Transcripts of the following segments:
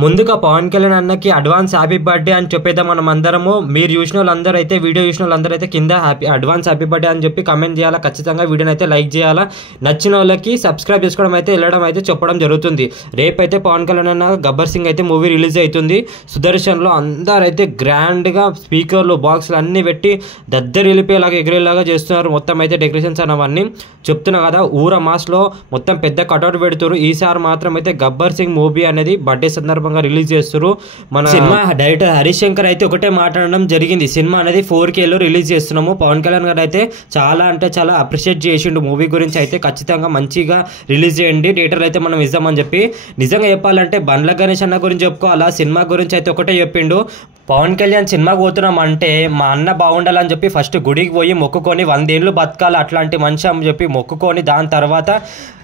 ముందుగా పవన్ కళ్యాణ్ అన్నకి advance happy birthday అని చెప్పేద్దాం మనం అందరము. మీరు చూసిన వాళ్ళందరూ అయితే వీడియో చూసిన వాళ్ళందరూ అయితే కింద అడ్వాన్స్ హ్యాపీ బర్త్డే అని చెప్పి కమెంట్ చేయాలా, ఖచ్చితంగా వీడియోని అయితే లైక్ చేయాలా, నచ్చిన వాళ్ళకి సబ్స్క్రైబ్ చేసుకోవడం అయితే వెళ్ళడం అయితే చెప్పడం జరుగుతుంది. రేపు అయితే పవన్ కళ్యాణ్ అన్న గబ్బర్ సింగ్ అయితే మూవీ రిలీజ్ అవుతుంది. సుదర్శన్లో అందరూ అయితే గ్రాండ్గా స్పీకర్లు బాక్స్లు అన్నీ పెట్టి దద్దరి వెళ్ళిపోయేలాగా ఎగిరేలాగా చేస్తున్నారు. మొత్తం అయితే డెకరేషన్స్ అవన్నీ చెప్తున్నా కదా, ఊర మాస్లో మొత్తం పెద్ద కటౌట్ పెడుతున్నారు. ఈసారి మాత్రం అయితే గబ్బర్ సింగ్ మూవీ అనేది బర్త్డే సందర్భంగా రిలీజ్ చేస్తారు. మన సినిమా డైరెక్టర్ హరీష్ శంకర్ అయితే ఒకటే మాట్లాడడం జరిగింది, సినిమా అనేది 4Kలో రిలీజ్ చేస్తున్నాము. పవన్ కళ్యాణ్ గారు అయితే చాలా అంటే చాలా అప్రిషియేట్ చేసిండు మూవీ గురించి. అయితే ఖచ్చితంగా మంచిగా రిలీజ్ చేయండి, థియేటర్లు అయితే మనం ఇద్దామని చెప్పి. నిజంగా చెప్పాలంటే బండ్ల గణేష్ అన్న గురించి చెప్పుకోవాలా, సినిమా గురించి అయితే ఒకటే చెప్పిండు. పవన్ కళ్యాణ్ సినిమాకి పోతున్నాం అంటే మా అన్న బాగుండాలని చెప్పి ఫస్ట్ గుడికి పోయి మొక్కుకొని 100 ఏళ్ళు బతకాలి అట్లాంటి మనిషి అని చెప్పి మొక్కుకొని దాని తర్వాత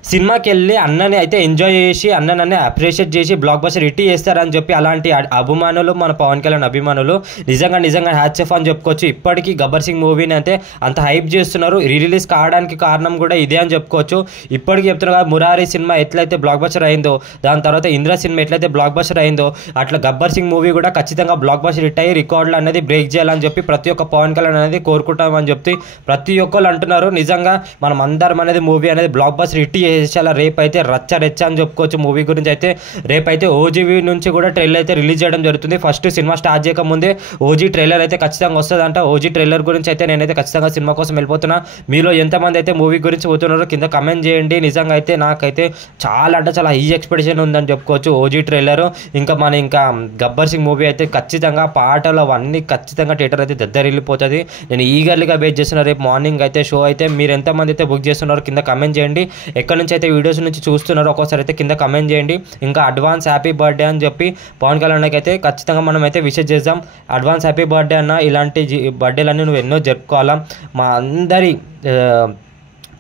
సినిమాకి వెళ్ళి అన్నని అయితే ఎంజాయ్ చేసి అన్ననన్నే అప్రిషియేట్ చేసి బ్లాక్ బస్టర్ హిట్ చేస్తారని చెప్పి అలాంటి అభిమానులు మన పవన్ కళ్యాణ్ అభిమానులు నిజంగా హ్యాట్స్ ఆఫ్ అని చెప్పుకోవచ్చు. ఇప్పటికీ గబ్బర్ సింగ్ మూవీని అయితే అంత హైప్ చేస్తున్నారు. రిలీజ్ కావడానికి కారణం కూడా ఇదే అని చెప్పుకోవచ్చు. ఇప్పటికీ చెప్తున్నారు కదా, మురారి సినిమా ఎట్లయితే బ్లాక్ బస్టర్ అయిందో, దాని తర్వాత ఇంద్ర సినిమా ఎట్లయితే బ్లాక్ బస్టర్ అయిందో, అట్లా గబ్బర్ సింగ్ మూవీ కూడా ఖచ్చితంగా బ్లాక్ బస్టర్ హిట్ అయ్యి రికార్డులు అనేది బ్రేక్ చేయాలని చెప్పి ప్రతి ఒక్క పవన్ కళ్యాణ్ అనేది కోరుకుంటామని చెప్పి ప్రతి ఒక్కరు అంటున్నారు. నిజంగా మనం అందరం అనేది మూవీ అనేది బ్లాక్ బస్టర్ హిట్ చేసేలా రేపు అయితే రచ్చ అని చెప్పుకోవచ్చు. మూవీ గురించి అయితే రేపు అయితే ఓజీవీ నుంచి కూడా ట్రైలర్ అయితే రిలీజ్ చేయడం జరుగుతుంది. ఫస్ట్ సినిమా స్టార్ట్ చేయక ముందే ఓజీ ట్రైలర్ అయితే ఖచ్చితంగా వస్తుందంట. ఓజీ ట్రైలర్ గురించి అయితే నేనైతే ఖచ్చితంగా సినిమా కోసం వెళ్ళిపోతున్నా. మీలో ఎంతమంది అయితే మూవీ గురించి పోతున్నారో కింద కమెంట్ చేయండి. నిజంగా అయితే నాకైతే చాలా అంటే చాలా హై ఎక్స్పెక్టేషన్ ఉందని చెప్పుకోవచ్చు ఓజీ ట్రైలర్. ఇంకా గబ్బర్ సింగ్ మూవీ అయితే ఖచ్చితంగా పాటలు అవన్నీ ఖచ్చితంగా థియేటర్ అయితే దద్దరి వెళ్ళిపోతుంది. నేను ఈగర్లీగా వెయిట్ చేస్తున్నా. రేపు మార్నింగ్ అయితే షో అయితే మీరు ఎంతమంది అయితే బుక్ చేస్తున్నారో కింద కమెంట్ చేయండి. ఎక్కడి నుంచి అయితే వీడియోస్ నుంచి చూస్తున్నారో ఒక్కోసారి అయితే కింద కమెంట్ చేయండి. ఇంకా అడ్వాన్స్ హ్యాపీ బర్త్డే అని చెప్పి పవన్ కళ్యాణ్కి అయితే ఖచ్చితంగా మనం అయితే విషెస్ చేద్దాం. అడ్వాన్స్ హ్యాపీ బర్త్డే అన్న, ఇలాంటి బర్త్డేలన్నీ నువ్వు ఎన్నో జరుపుకోవాలా, మా అందరి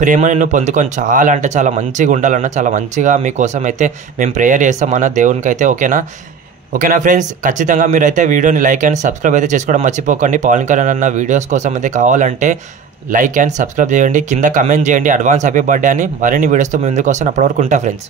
ప్రేమని నువ్వు పొందుకొని చాలా అంటే చాలా మంచిగా ఉండాలన్న, చాలా మంచిగా మీకోసం అయితే మేము ప్రేయర్ చేస్తాం అన్న దేవునికి అయితే. ఓకేనా ఫ్రెండ్స్, ఖచ్చితంగా మీరైతే వీడియోని లైక్ అండ్ సబ్స్క్రైబ్ అయితే చేసుకోవడం మర్చిపోకండి. పవన్ కళ్యాణ్ అన్న వీడియోస్ కోసం అయితే కావాలంటే లైక్ అండ్ సబ్స్క్రైబ్ చేయండి, కింద కమెంట్ చేయండి అడ్వాన్స్ హ్యాపీ బర్త్డే అని. మరిన్ని వీడియోస్తో ముందుకు వస్తాను. అప్పటి వరకు ఉంటా ఫ్రెండ్స్.